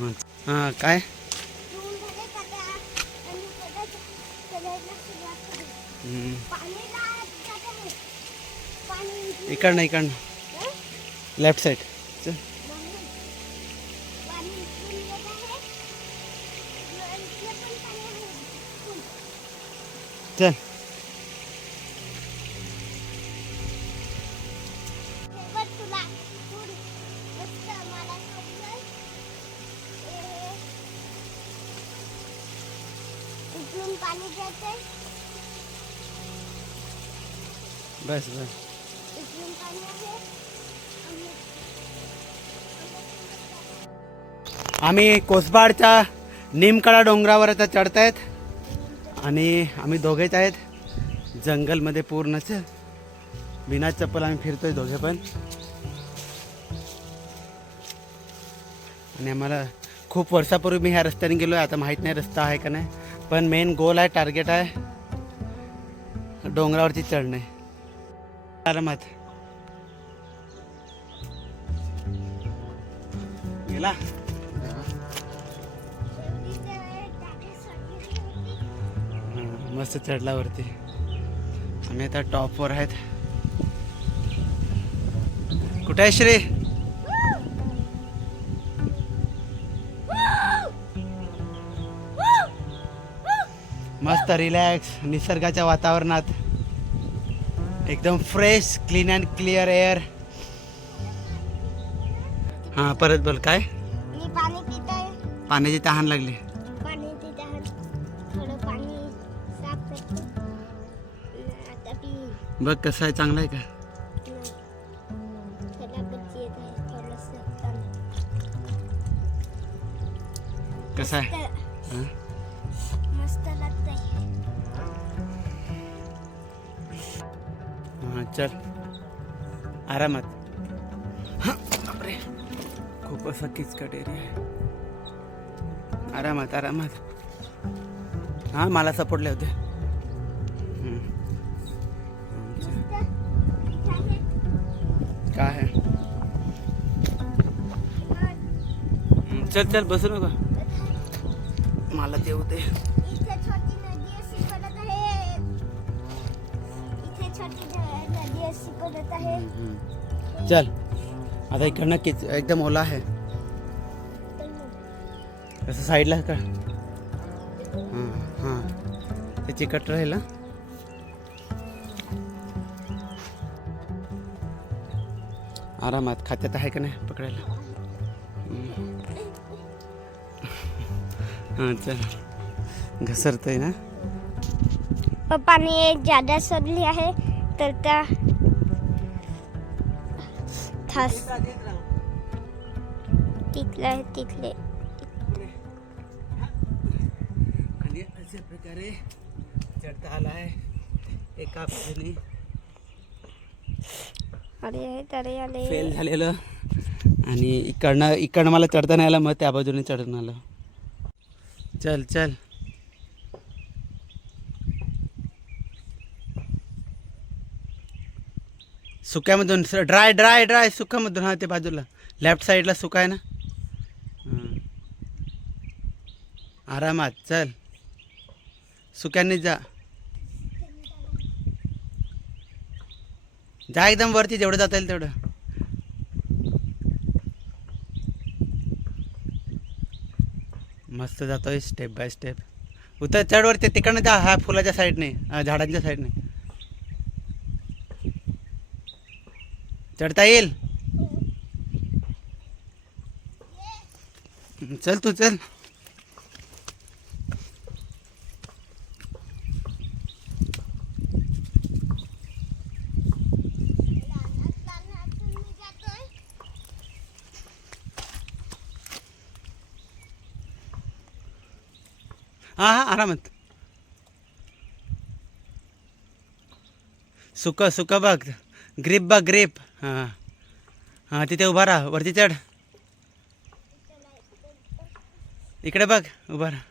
हां काय इकडनं इकडनं लेफ्ट साइड चल पाणी जाते बस बस इकडून पाणी आहे आम्ही कोसबाडच्या निमकडा डोंगरावर आता चढतायत आणि आम्ही दोघेच आहेत जंगलमध्ये पूर्णच बिना चप्पल आम्ही फिरतोय दोघे पण आणि आम्हाला खूप वर्षापूर्वी मी ह्या रस्त्याने गेलो आहे आता माहीत नाही रस्ता आहे का नाही पण मेन गोल आहे टार्गेट आहे डोंगरावरती चढणे आरामात गेला मस्त चढला वरती आम्ही आता टॉपवर आहेत कुठे आहे श्री मस्त रिलॅक्स निसर्गाच्या वातावरणात एकदम fresh clean and clear air हां परत बोल काय मी पाणी पितोय पाण्याची तहान लागली पाण्याची तहान थोडं पाणी साफ करतो आता पी बघ कसं आहे चांगलं आहे का त्याला गच्ची येत आहे थोडंसं पाणी कसं आहे हां मस्त लागतंय हां चल आरामात हां बापरे खूप असा किचकट एरिया आहे आरामात आरामात हां मला सपोर्टले होते काय आहे चल चल बसू नका मला ते होते इथे छोटी नदी अशी पडत आहे इथे छोटी नदी अशी पडत आहे चल आता इकडनं किच एकदम ओला आहे असं साईडला का हां हां ते चिकट राहील ना आरामात खात्यात आहे का नाही पकडायला हां चल घसरतंय ना पप्पाने एक जादा सोडली आहे तर त्या थास तिथले आहे तिथले आणि अशा प्रकारे चढता आला आहे एका बाजूने अरे आले फेल झालेलं आणि इकडनं मला चढता नाही आलं मग त्या बाजूने चढून आलं चल चल सुक्यामधून ड्राय ड्राय ड्राय सुक्यामधून हां ते बाजूला लेफ्ट साईडला सुका आहे ना आरामात चल सुक्याने जा जा एकदम वरती जेवढं जाता येईल तेवढं मस्त जातोय स्टेप बाय स्टेप उतर चढ वरती तिकडनं जा हा फुलाच्या साईडने झाडांच्या साईडने चढता येईल चल तू चल हां हां आरामात सुक सुक बघ ग्रीप बघ ग्रीप हां हां तिथे उभा राहा वरती चढ इकडे बघ उभा राहा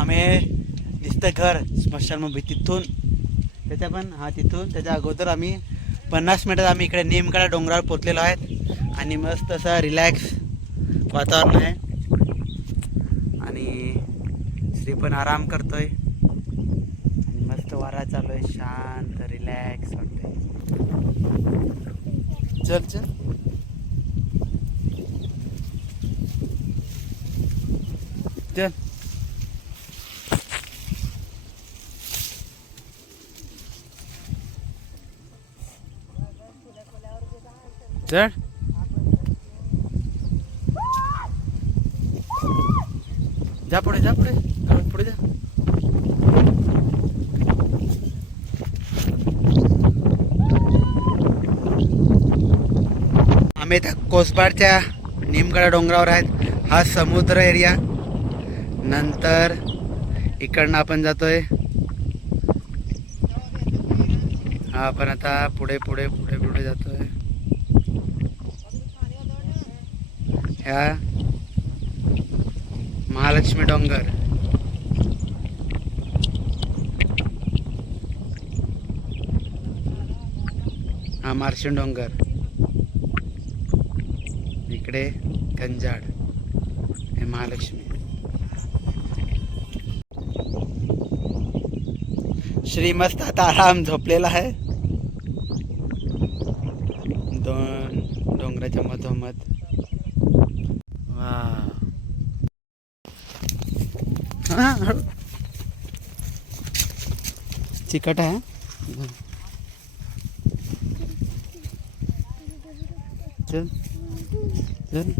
आम्ही दिसतं घर स्मशानभूमी तिथून त्याच्या पण तिथून त्याच्या अगोदर आम्ही 50 मिनिटात आम्ही इकडे निमकडा डोंगरावर पोचलेलो आहेत आणि मस्त असं रिलॅक्स वातावरण आहे आणि श्री पण आराम करतोय आणि मस्त वारा चालू आहे शांत रिलॅक्स वाटतंय. चल चल चल चल जा पुढे जा पुढे पुढे जा. आम्ही त्या कोसबाडच्या निमकडा डोंगरावर आहेत. हा समुद्र एरिया. नंतर इकडनं आपण जातोय. हा आपण आता पुढे पुढे पुढे पुढे जातोय. ह्या महालक्ष्मी डोंगर. हा मार्शिन डोंगर. इकडे गंजाड हे महालक्ष्मी. श्री मस्त आता आराम झोपलेला आहे दोन डोंगराच्या मधोमध. वा चिकट आहे. चल चल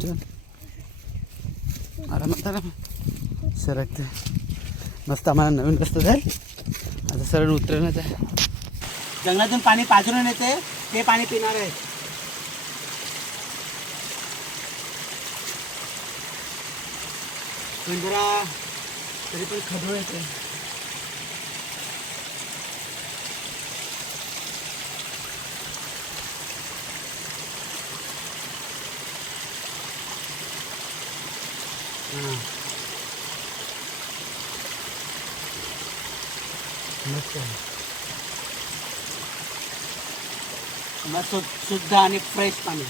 चल आरामात आरामात सरकते. मस्त आम्हाला नवीन रस्ता जाईल. आता सरळ उतरणच आहे. जंगलातून पाणी पाजरून येते ते पाणी पिणार आहे. पण जरा तरी पण खडूळ येते. मस्त मस्त शुद्ध आणि फ्रेश पाणी.